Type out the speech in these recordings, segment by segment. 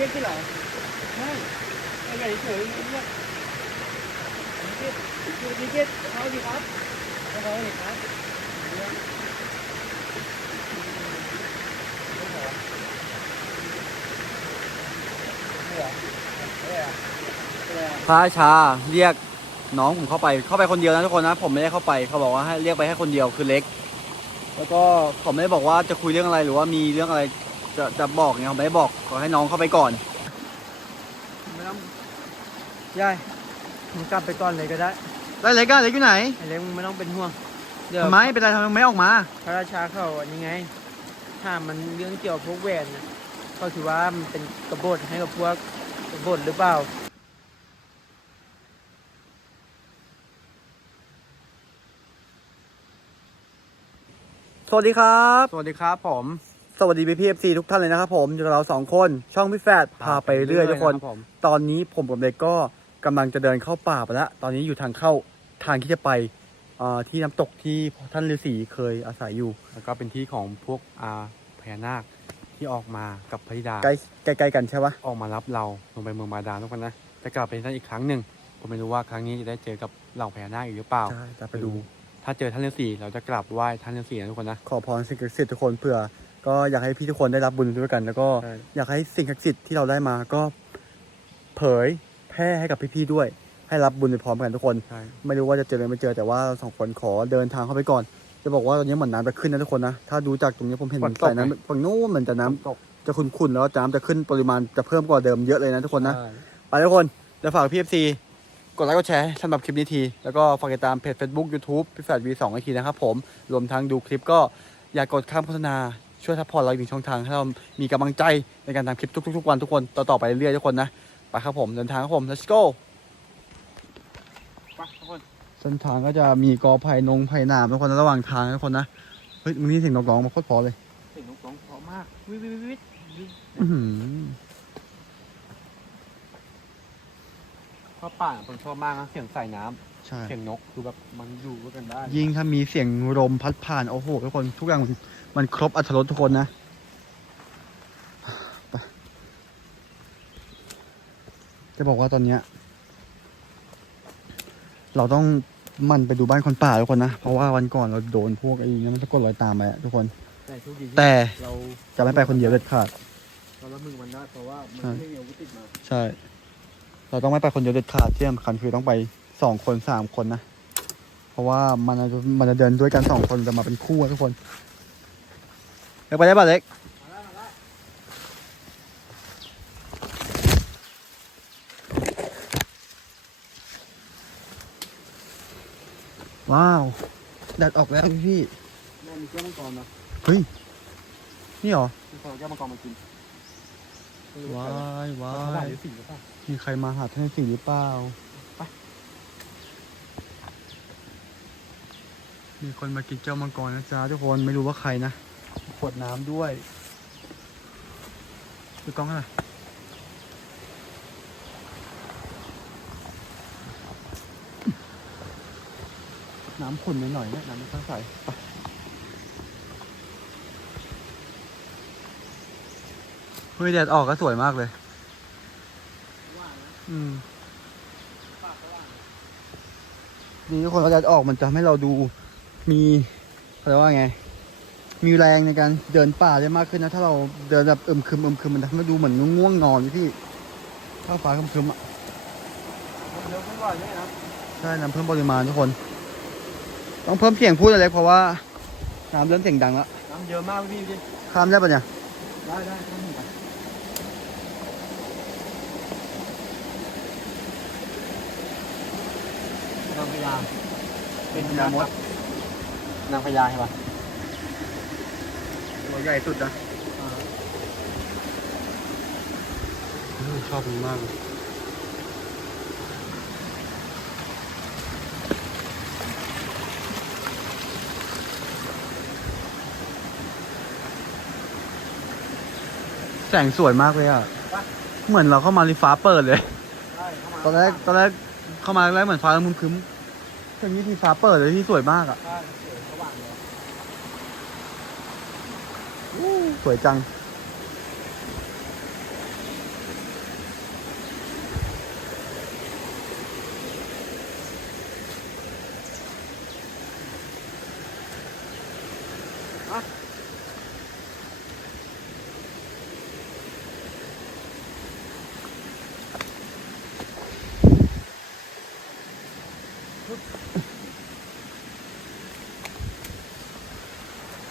รียกที่หรอใช่อะไรเฉยเรียกเรียกเรียกเรียกเขาดีครับเขาดีครับพระราชาเรียกน้องผมเข้าไปเข้าไปคนเดียวนะทุกคนนะ ผมไม่ได้เข้าไปเขาบอกว่าให้เรียกไปแค่คนเดียวคือเล็ก แล้วก็ผมไม่ได้บอกว่าจะคุยเรื่องอะไรหรือว่ามีเรื่องอะไร จะจะบอกเนี่ยผมไม่ได้บอกขอให้น้องเข้าไปก่อนไม่ต้องยายมึงกลับไปก่อนเลยก็ได้ได้เล็กอะเล็กอยู่ไหนไอ้เล็กมึงไม่ต้องเป็นห่วง เดี๋ยวทำไมเป็นไรทำไมไม่ออกมา พระราชาเขาอันนี้ไงถ้ามันเรื่องเกี่ยวกับพวกแหวนนะเขาถือว่ามันเป็นกบฏให้กับพวกกบฏหรือเปล่าสวัสดีครับ สวัสดีครับผม สวัสดีพี่พีเอฟซีทุกท่านเลยนะครับผมอยู่กับเราสองคนช่องพี่แฟดพาไปเรื่อยทุกคน ตอนนี้ผมกับเล็กก็กำลังจะเดินเข้าป่าไปแล้วตอนนี้อยู่ทางเข้าทางที่จะไปอ่าที่น้ำตกที่ท่านฤาษีเคยอาศัยอยู่ แล้วก็เป็นที่ของพวกอาพญานาคที่ออกมากับพระธิดาใกล้ใกล้ๆกันใช่ปะออกมารับเราลงไปเมืองบาดาลทุกคนนะจะกลับไปนั่นอีกครั้งหนึ่งผมไม่รู้ว่าครั้งนี้จะได้เจอกับเหล่าพญานาคอีกหรือเปล่าใช่จะไปดู ถ้าเจอท่านฤาษีเราจะกลับไหว้ท่านฤาษีนะทุกคนนะขอพรสิ่งศักดิ์สิทธิ์ทุกคนเผื่อ ก็อยากให้พี่ทุกคนได้รับบุญด้วยกัน แล้วก็ใช่ อยากให้สิ่งศักดิ์สิทธิ์ที่เราได้มาก็เผยแพร่ให้กับพี่ๆด้วย ให้รับบุญไปพร้อมกันทุกคน ใช่ ไม่รู้ว่าจะเจอหรือไม่เจอแต่ว่าเราสองคนขอเดินทางเข้าไปก่อน จะบอกว่าตอนนี้เหมือนน้ำจะขึ้นนะทุกคนนะถ้าดูจากตรงนี้ผมเห็นสายน้ำฝั่งนู้นเหมือนจะน้ำตกจะขุ่นๆแล้วน้ำจะขึ้นปริมาณจะเพิ่มกว่าเดิมเยอะเลยนะทุกคนนะ ใช่ไปทุกคนจะฝากพี่เอฟซีกดไลค์กดแชร์สำหรับคลิปนี้ที แล้วก็ฝากติดตามเพจ Facebook YouTube พี่แฟดวีสองอีกทีนะครับผม รวมทั้งดูคลิปก็อย่ากกดข้ามโฆษณา ช่วยทัพพอร์ตเราอีกหนึ่งช่องทางให้เรามีกำลังใจในการทำคลิปทุกๆๆวันทุกคนต่อๆไปเรื่อยๆทุกคนนะไปครับผมเดินทางครับผม let's go ไปทุกคนเส้นทางก็จะมีกอไผ่นงไผ่หนามทุกคนนะระหว่างทางนะทุกคนนะเฮ้ยมึงนี่เสียงนกร้องมาโคตรเพอเลยเสียงนกร้องเพราะมากวิววิววิววิวอื้อหือเพราะป่าผมชอบมากนะเสียงสายน้ำใช่ เสียงนกคือแบบมันอยู่ด้วยกันได้ ยิ่งถ้ามีเสียงลมพัดผ่าน โอ้โหทุกคนทุกอย่างมัน มันครบอัตรสทุกคนนะไปจะบอกว่าตอนเนี้ย เราต้องหมันไปดูบ้านคนป่าทุกคนนะ เพราะว่าวันก่อนเราโดนพวกไอ้นั้นมันสะกดรอยตามไปอะทุกคน แต่โชคดีที่แต่ เราจะไม่ไปคนเดียวเด็ดขาด เราละมึงมันได้เพราะว่ามันใช่ไม่มีอาวุธติดมาใช่ เราต้องไม่ไปคนเดียวเด็ดขาดที่สำคัญคือต้องไปสองคนสามคนนะ เพราะว่ามันจะมันจะเดินด้วยกันสองคนจะมาเป็นคู่อะทุกคน เล็กไปได้ป่ะเล็กว้าวแดดออกแล้วพี่แม่มีแก้วมังกรนะเฮ้ย นี่เหรอมีคนเอาแก้วมังกรมากินว้ายว้าเขาด่ายยหรือสิ่งหรือเปล่ามีใครมาหาท่านสิ่งหรือเปล่าไปมีคนมากินเจ้ามังกรนะจ๊ะทุกคน ไม่รู้ว่าใครนะ ขวดน้ำด้วยคือกล้องอะไรน้ำขุ่นหน่อยๆเนี่ยน้ำไม่ค่อยใสไปเฮ้ยแดดออกก็สวยมากเลย อืมดีทุกคนเราจะออกมันจะทำให้เราดูมีเขาเรียกว่าไง มีแรงในการเดินป่าได้มากขึ้นนะ ถ้าเราเดินแบบอึมครึมอึมครึมมันทำให้ดูเหมือนง่วงนอนอยู่พี่ถ้าฟ้าครึมๆอะเร็วขึ้นกว่านี้นะใช่น้ำเพิ่มปริมาณทุกคน ต้องเพิ่มเสียงพูดอะไรเพราะว่าน้ำเริ่มเสียงดังแล้วน้ำเยอะมากพี่พี่ข้ามได้ปะเนี่ยได้ได้ข้ามไปนางพญาเป็นนามดนางพญาใช่ปะ ตัวใหญ่สุดนะชอบมันมากเลยแสงสวยมากเลยอะ เหมือนเราเข้ามาในฟ้าเปิดเลยได้เข้ามาตอนแรกตอนแรกเข้ามาแรกเหมือนฟ้ามุมครึ้มแต่นี่ที่ฟ้าเปิดเลยที่สวยมากอะ ได้สวยสว่างเลย สวยจัง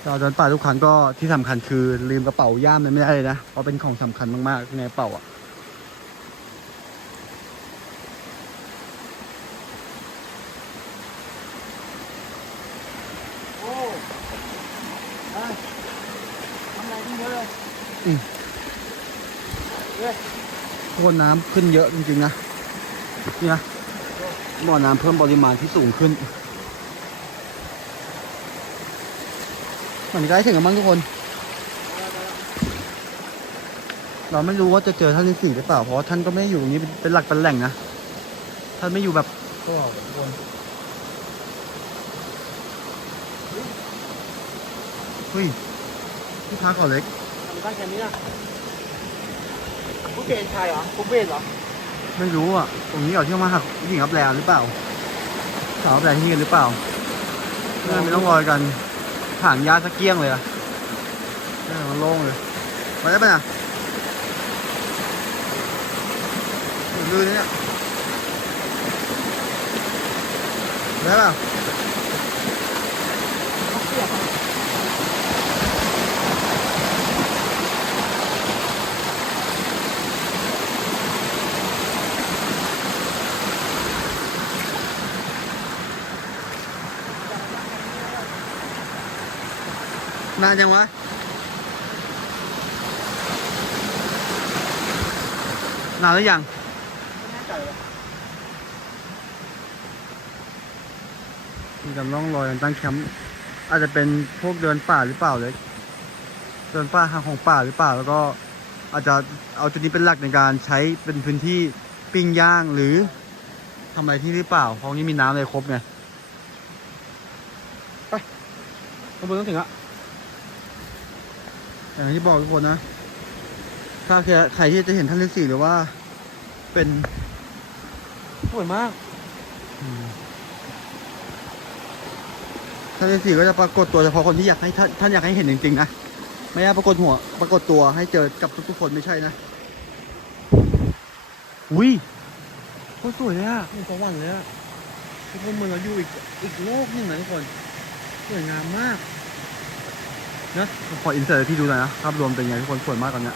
เราเดินป่าทุกครั้งก็ที่สำคัญคือลืมกระเป๋าย่ามมันไม่ได้เลยนะ เพราะเป็นของสำคัญมากๆในกระเป๋าอะโอ้เอ้ยทำอะไรขึ้นเยอะเลยโคนน้ำขึ้นเยอะจริงๆนะนี่นะบ่อน้ำเพิ่มปริมาณที่สูงขึ้น มันใกล้ถึงกันบ้างทุกคน เราไม่รู้ว่าจะเจอท่านฤาษีหรือเปล่า เพราะว่าท่านก็ไม่ได้อยู่ตรงนี้เป็นเป็นหลักเป็นแหล่งนะ ท่านไม่อยู่แบบก็ทุกคนเฮ้ยที่พักเขาเล็กทำตั้งแค่นี้นะผู้เบนชายเหรอผู้เบนเหรอ ไม่รู้อะ ตรงนี้เอาเที่ยวมาหักผู้หญิงรับแรงหรือเปล่า สาวรับแรงที่นี่กันหรือเปล่าเพื่อนไม่ต้องรอยกัน ถางยาสักเกี้ยงเลยอะมันโล่งเลยไปได้ปะน่ยลื่นเนี่ยได้ป่ะ นานยังวะนานหรือยังไม่แน่ใจวะมีกำล่องรอยการตั้งแคมป์อาจจะเป็นพวกเดินป่าหรือเปล่าเลยเดินป่าหาของป่าหรือเปล่าแล้วก็อาจจะเอาจุดนี้เป็นหลักในการใช้เป็นพื้นที่ปิ้งย่างหรือทำอะไรที่หรือเปล่าเพราะนี้มีน้ำเลยครบไงไปขบวนต้องถึงอะ อย่างที่บอกทุกคนนะ ถ้าใครที่จะเห็นท่านฤาษีหรือว่า เป็นสวยมากท่านฤาษีก็จะปรากฏตัวเฉพาะคนที่อยากให้ท่านท่านอยากให้เห็นจริงๆนะไม่ใช่ปรากฏหัว ปรากฏตัวให้เจอกับทุกๆคนไม่ใช่นะอุ้ยโคตรสวยเลยอะมันสวรรค์เลยอะทุกคนเหมือนเราอยู่อีกอีกโลกหนึงนะทุกคนสวยงามมาก ขออินเสิร์ตให้พี่ดูหน่อยนะภาพรวมเป็นไงทุกคนสวยมากตอนเนี้ย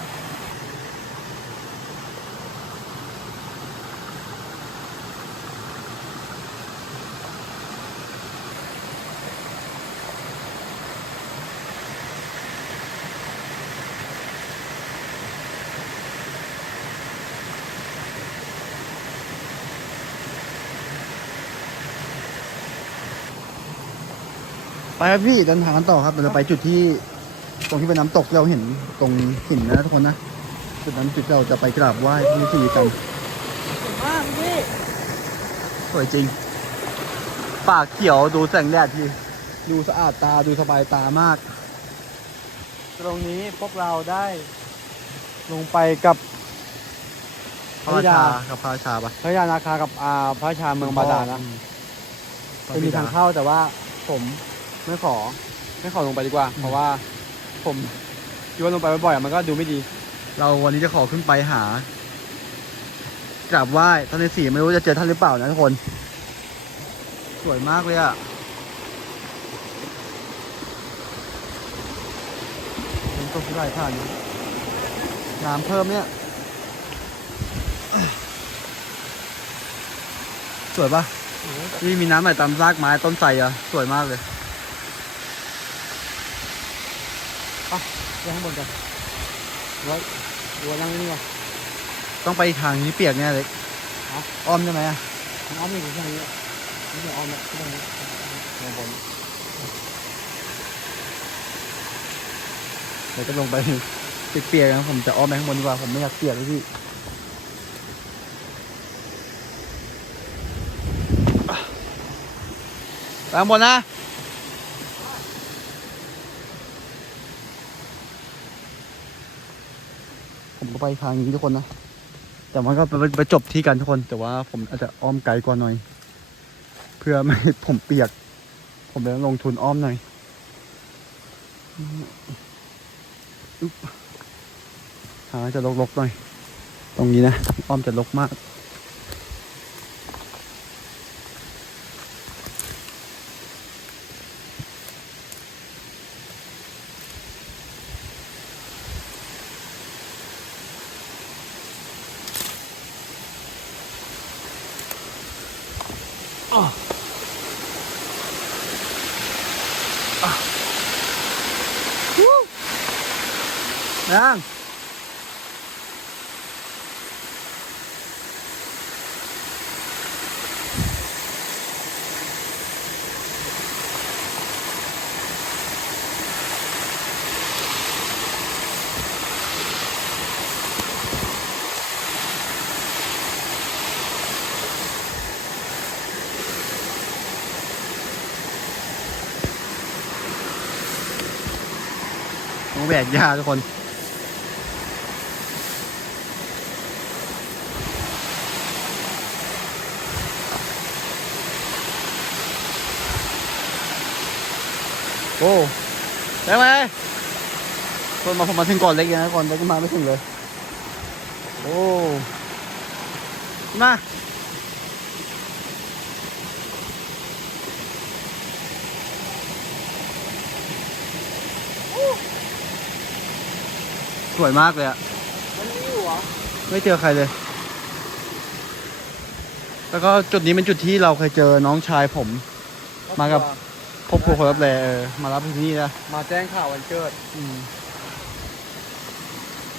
ไปครับพี่เดินทางกันต่อครับเราจะไปจุดที่ตรงที่เป็นน้ำตกที่เราเห็นตรงหินนะทุกคนนะจุดนั้นจุดที่เราจะไปกราบไหว้ที่ที่กันสวยมากพี่สวยจริงป่าเขียวดูแสงแดดทีดูสะอาดตาดูสบายตามาก ตรงนี้พวกเราได้ ลงไปกับพระราชากับพระราชาปะพระยานาคากับอาพระชาเมืองบาดาลนะอืมจะมีทางเข้าแต่ว่าผม ไม่ขอ ไม่ขอลงไปดีกว่า เพราะว่า ผมคิดว่าลงไปบ่อยๆอะมันก็ดูไม่ดี เราวันนี้จะขอขึ้นไปหากราบไหว้ท่านในสีไม่รู้จะเจอท่านหรือเปล่านะทุกคน สวยมากเลยอะเป็นตกที่ไหลผ่านอยู่น้ำเพิ่มเนี่ยสวยปะนี่มีน้ำไหลตามรากไม้ต้นไทรอะสวยมากเลย ไปข้างบนกันรถรัวนั่งนี่ก่อนต้องไปอีกทางนี้เปียกแน่เลยฮะอ้อมใช่ไหมอะทางอ้อมนี่อยู่ทางนี้นี่เดี๋ยวอ้อมเนี่ยที่ตรงนี้ข้างบนเดี๋ยวจะลงไปเปียกๆนะผมจะอ้อมไปข้างบนดีกว่าผมไม่อยากเปียกเลยพี่ไปข้างบนนะ ผมก็ ไปทางนี้ทุกคนนะ แต่มันก็ไปจบที่กันทุกคน แต่ว่าผมอาจจะอ้อมไกลกว่าหน่อย เพื่อไม่ให้ผมเปียก ผมเลยลงทุนอ้อมหน่อยทางจะลกๆหน่อย ตรงนี้นะ อ้อมจะลกมาก ยัง ต้องแบกยาทุกคนโอ้ได้ไหมคนมาผมมาถึงก่อนเล็กนะก่อนเล็กมาไม่ถึงเลย โอ้ มา สวยมากเลยอะมันมีอยู่เหรอไม่เจอใครเลย แล้วก็จุดนี้เป็นจุดที่เราเคยเจอน้องชายผม มากับครอบครัวคนรับแลเออมารับที่นี่นะมาแจ้งข่าววันเกิดอืม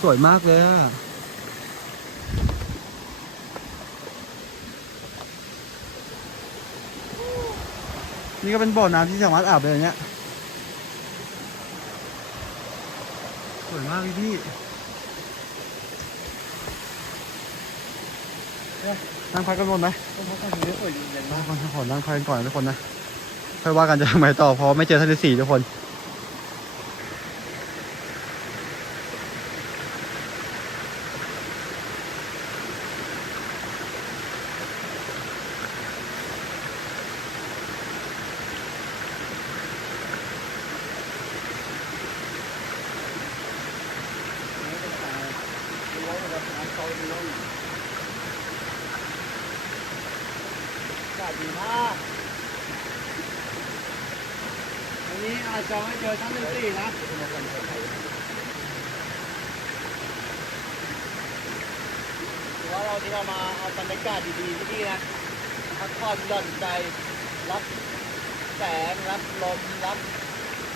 สวยมากเลยอะนี่ก็เป็นบ่อน้ำที่สามารถอาบได้อย่างเงี้ย วยมากพี่พี่นั่งพักกันบนไหมต้องพักกันอยู่เฉยๆเย็นๆนั่มางกก่อนขอนั่งพักกันก่อนนะทุกคนนะค่อยว่ากันจะทำไงต่อเพราะไม่เจอทะเลสีทุกคน อากาดีมากวันนี้อาจจะไม่เจอทั้งหนึ่งสี่นะถือว่าเราที่เรามาเอาบรรยากาศดีๆที่นี่นะพักผ่อนหย่อนใจรับแสงรับลมรับ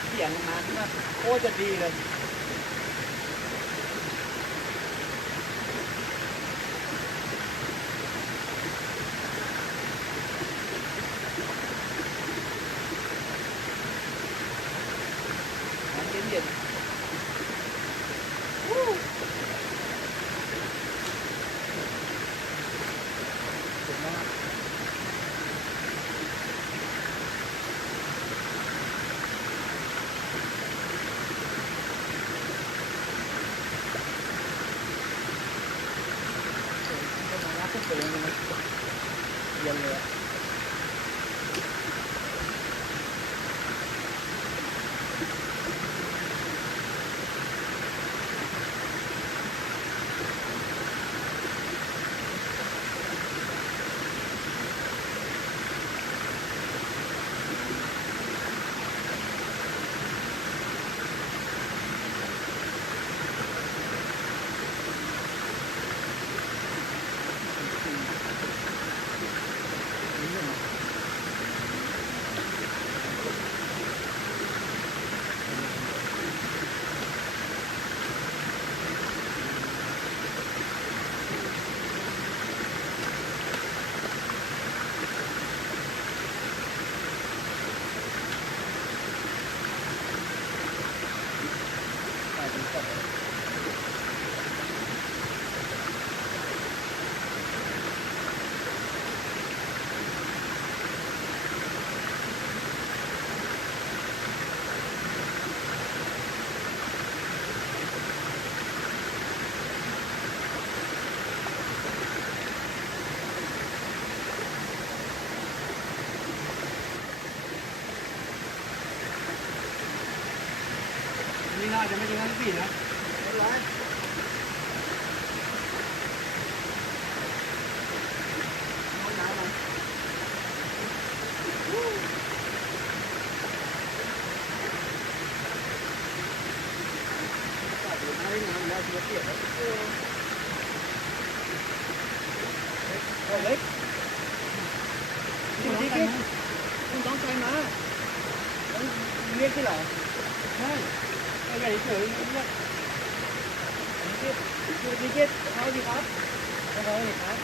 เสียงน้ำนโคตรจะดีเลย はい。 จะไม่ถึงทั้งสี่นะไม่เป็นไรเอาน้ำมาวู้อากาศดีมากเลยน้ำแล้วจะเปียกแล้วเออเฮ้ยเล็กนี่นี่นี่กิ๊กคุณต้องใจมาเรียกที่เหรอใช่ ไอ้ใหญ่เฉยเรียกนี่กิ๊กนี่กิ๊กเขาดีครับเขาดีครับ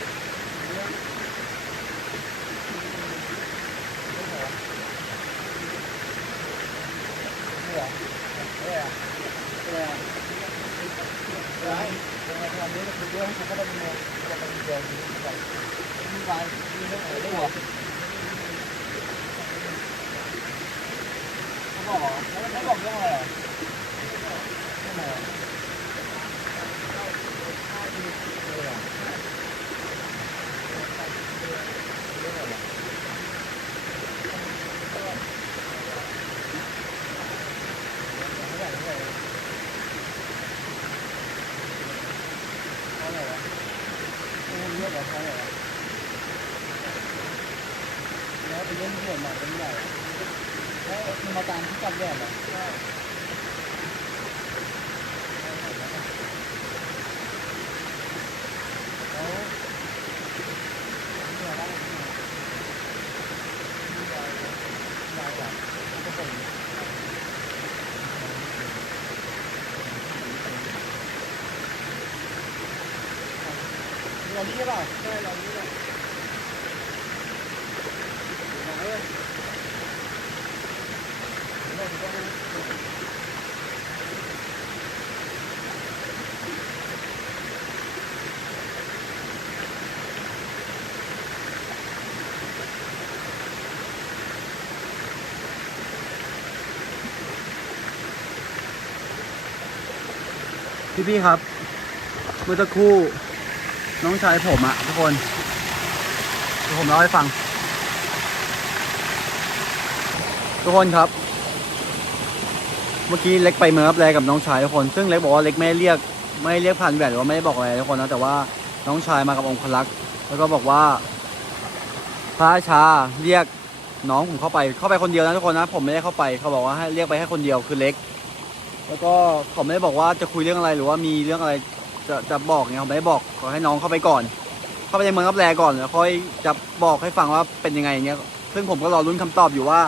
อะไรอะไรทำนี้คือเรื่องเขาก็ต้องมีจะเป็นเดียวกันมีวายมีเรื่องอะไรด้วยเขาบอกแล้วเขาบอกเรื่องอะไรไม่บอก แล้วไปเล่นเพื่อนมาเป็นใหญ่แล้วคือมาตามที่จับแดดเหรอ เรานี่ใช่ป่ะใช่เรานี่แหละพี่พี่ครับ เมื่อสักครู่ น้องชายผมอะทุกคนเดี๋ยวผมเล่าให้ฟัง ทุกคนครับ เมื่อกี้เล็กไปเมิร์ฟแลกับน้องชายทุกคน ซึ่งเล็กบอกว่าเล็กไม่เรียก ไม่เรียกผ่านแหวนหรือว่าไม่ได้บอกอะไรทุกคนนะแต่ว่าน้องชายมากับองคลักษ์แล้วก็บอกว่า พระชาเรียกน้องผมเข้าไปเข้าไปคนเดียวนะทุกคนนะ ผมไม่ได้เข้าไปเขาบอกว่าให้เรียกไปแค่คนเดียวคือเล็ก แล้วก็เขาไม่ได้บอกว่าจะคุยเรื่องอะไรหรือว่ามีเรื่องอะไร จะจะบอกเนี่ยเขาไม่ได้บอกขอให้น้องเข้าไปก่อน เข้าไปในเมืองรับแลก่อนแล้วค่อยจะบอกให้ฟังว่าเป็นยังไงอย่างเงี้ย ซึ่งผมก็รอรุ้นคำตอบอยู่ว่า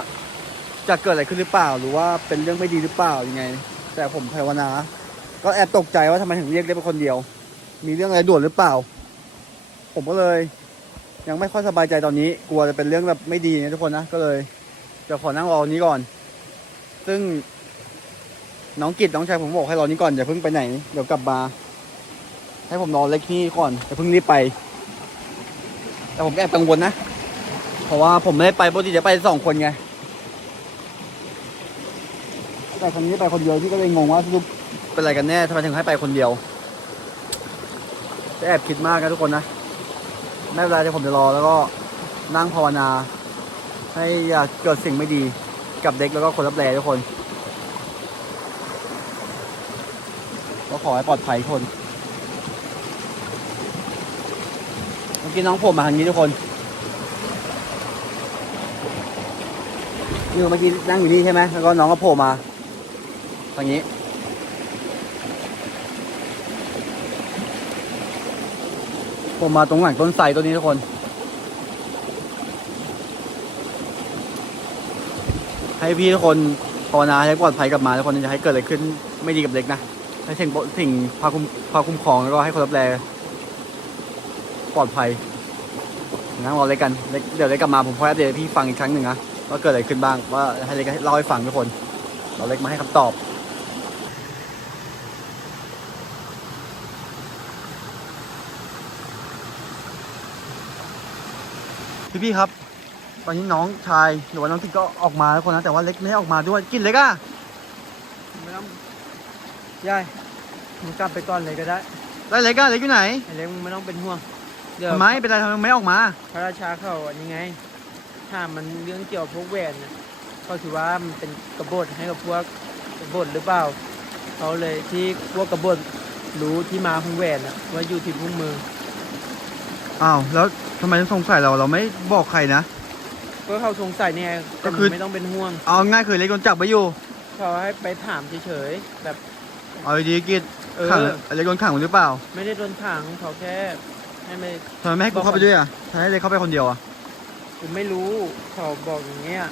จะเกิดอะไรขึ้นหรือเปล่า หรือว่าเป็นเรื่องไม่ดีหรือเปล่ายังไง แต่ผมภาวนา ก็แอบตกใจว่าทำไมถึงเรียกได้เป็นคนเดียว มีเรื่องอะไรด่วนหรือเปล่า ผมก็เลยยังไม่ค่อยสบายใจตอนนี้ กลัวจะเป็นเรื่องแบบไม่ดีนะทุกคนนะ ก็เลยจะขอนั่งรอนี้ก่อน ซึ่งน้องกิจน้องชายผมบอกให้รอนี้ก่อนอย่าเพิ่งไปไหน เดี๋ยวกลับมา ให้ผมรอเล็กที่ก่อนอย่าเพิ่งรีบไป แต่ผมแอบกังวลนะ เพราะว่าผมไม่ได้ไปปกติจะไปสองคนไง แต่ครั้งนี้ไปคนเดียวพี่ก็เลยงงว่าสรุปเป็นอะไรกันแน่ทำไมถึงให้ไปคนเดียวจะแอบคิดมากนะทุกคนนะไม่เป็นไรเดี๋ยวผมจะรอแล้วก็นั่งภาวนา ให้อย่าเกิดสิ่งไม่ดีกับเด็กแล้วก็คนรับแลทุกคน ก็ขอให้ปลอดภัยทุกคน เมื่อ กี้น้องผมมาทางนี้ทุกคนนี่เมื่อกี้นั่งอยู่นี่ใช่ไหมแล้วก็น้องก็โผล่มาทางนี้ ผมมาตรงหลังต้นไทรต้นนี้ทุกคนให้พี่ทุกคนภาวนาให้ปลอดภัยกลับมาทุกคนจะให้เกิดอะไรขึ้นไม่ดีกับเล็กนะให้ถึงถึงพาคุ้มพาคุ้มครองแล้วก็ให้คนรับแล ปลอดภัยงั้นรอเล็กกันเล็กเดี๋ยวเล็กกลับมาผมพออัปเดตให้พี่ฟังอีกครั้งหนึ่งนะว่าเกิดอะไรขึ้นบ้างว่าให้เล็กเล่าให้ฟังทุกคนเราเล็กมาให้คำตอบพี่พี่ๆครับ ตอนนี้น้องชายหรือว่าน้องกิจก็ออกมาแล้วคนนะแต่ว่าเล็กไม่ได้ออกมาด้วยกินเล็กอะไม่ต้องยายมึงกลับไปก่อนเลยก็ได้แล้วเล็กอะเล็กอยู่ไหนไอ้เล็กมึงไม่ต้องเป็นห่วง เดี๋ยวทำไมเป็นไรทำไมไม่ออกมา พระราชาเขาอันนี้ไงถ้ามันเรื่องเกี่ยวกับพวกแหวนน่ะเขาถือว่ามันเป็นกบฏให้กับพวกกบฏหรือเปล่าเขาเลยที่พวกกบฏรู้ที่มาของแหวนน่ะว่าอยู่ที่พุ่งมืออ้าวแล้วทำไมต้องสงสัยเราเราไม่บอกใครนะ ก็เขาสงสัยเนี่ยก็แต่คือมึงไม่ต้องเป็นห่วง เอาง่ายคือเล็กโดนจับไปอยู่เขาให้ไปถามเฉยๆแบบ เอาดีๆกิจเออ ขังเล็กโดนขังหรือเปล่า ไม่ได้โดนขังเขาแค่ ให้ไปทำไมไม่ให้กูเข้าไปด้วยอะทำไมให้เล็กเข้าไปคนเดียวอะกูไม่รู้เขาบอกอย่างเงี้ย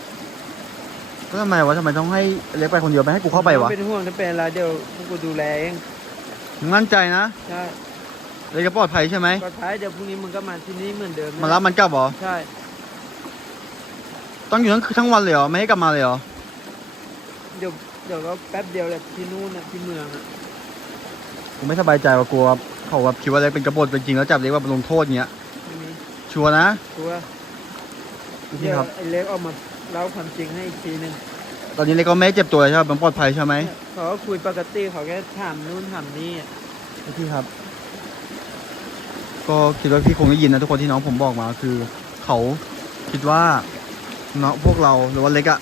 แล้วทำไมวะทำไมต้องให้เล็กไปคนเดียวไม่ให้กูเข้าไปวะม่เป็นห่วงจะเป็นอะไรเดี๋ยวพวกกูดูแลเองมึงมั่นใจนะใช่เล็กจะปลอดภัยใช่ไหมก็ท้ายเดี๋ยวพรุ่งนี้มึงก็มาที่นี่เหมือนเดิมนะมารับมันกลับเหรอใช่ต้องอยู่ทั้งทั้งวันเลยเหรอไม่ให้กลับมาเลยเหรอเดี๋ยวเดี๋ยวก็แป๊บเดียวแหละที่นู่นน่ะที่เมืองอะกูไม่สบายใจว่ากลัว เขาแบบคิดว่าเล็กเป็นกบฏเป็นจริงแล้วจับเล็กว่าลงโทษเงี้ย ไม่มีชัวร์นะตัวพี่เดี๋ยวครับ ไอ้เล็กออกมาเล่าความจริงให้อีกทีหนึงตอนนี้เล็กก็ไม่ได้เจ็บตัวเลยใช่ไหมมันปลอดภัยใช่ไหมเขาก็คุยปกติเขาแค่ถามนู่นถามนี่อะพี่ครับ ก็คิดว่าพี่คงได้ยินนะทุกคนที่น้องผมบอกมาคือ เขาคิดว่าเนาะพวกเราหรือว่าเล็กอะ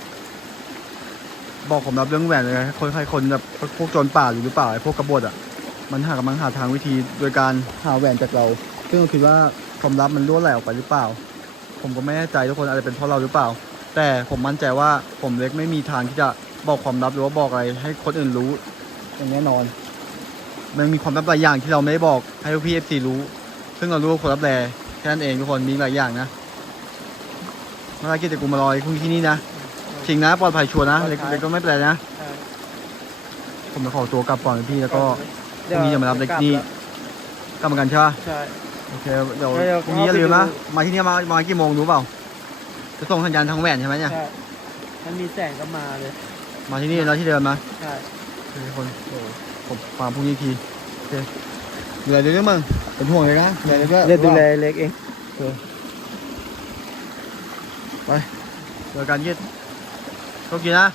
บอกผมรับเรื่องแหวนเลยนะคนใครคนแบบพวกโจรป่าหรือหรือเปล่าไอ้พวกกบฏอะ มันหากำลังหาทางวิธีโดยการหาแหวนจากเรา ซึ่งเราคิดว่าความลับมันรั่วไหลออกไปหรือเปล่า ผมก็ไม่แน่ใจทุกคนอาจจะเป็นเพราะเราหรือเปล่า แต่ผมมั่นใจว่าผมเล็กไม่มีทางที่จะบอกความลับหรือว่าบอกอะไรให้คนอื่นรู้อย่างแน่นอน มันมีความลับหลายอย่างที่เราไม่ได้บอกให้พวกพี่เอฟซีรู้ ซึ่งเรารู้ว่าคนรับแลแค่นั้นเองทุกคนมีหลายอย่างนะเมื่อกี้แต่กูมารอยพรุ่งนี้ที่นี่นะจริงนะปลอดภัยชัวร์นะเล็กเล็กก็ไม่เป็นไรนะใช่ผมจะขอตัวกลับก่อนนะพี่แล้วก็ พเดี๋ยวรุ่งนี้จะมารับเล็กนี่กลับมากันใช่ปะใช่ โอเคเดี๋ยวเดี๋ยวพรุ่งนี้อย่าลืมนะเข้าไปดูมาที่นี่มามากี่โมงรู้เปล่า จะส่งสัญญาณทางแหวนใช่ไหมเนี่ยใช่ถ้ามีแสงก็มาเลย มาที่นี่แล้วที่เดิมนะใช่โอเคทุกคนโอ้ผมฟังพรุ่งนี้อีกทีโอเคเหนื่อยด้วยนะมึงเป็นห่วงเลยนะเหนื่อยด้วยเดี๋ยวดูแลเล็กเองเจอกันยืดโชคดีนะ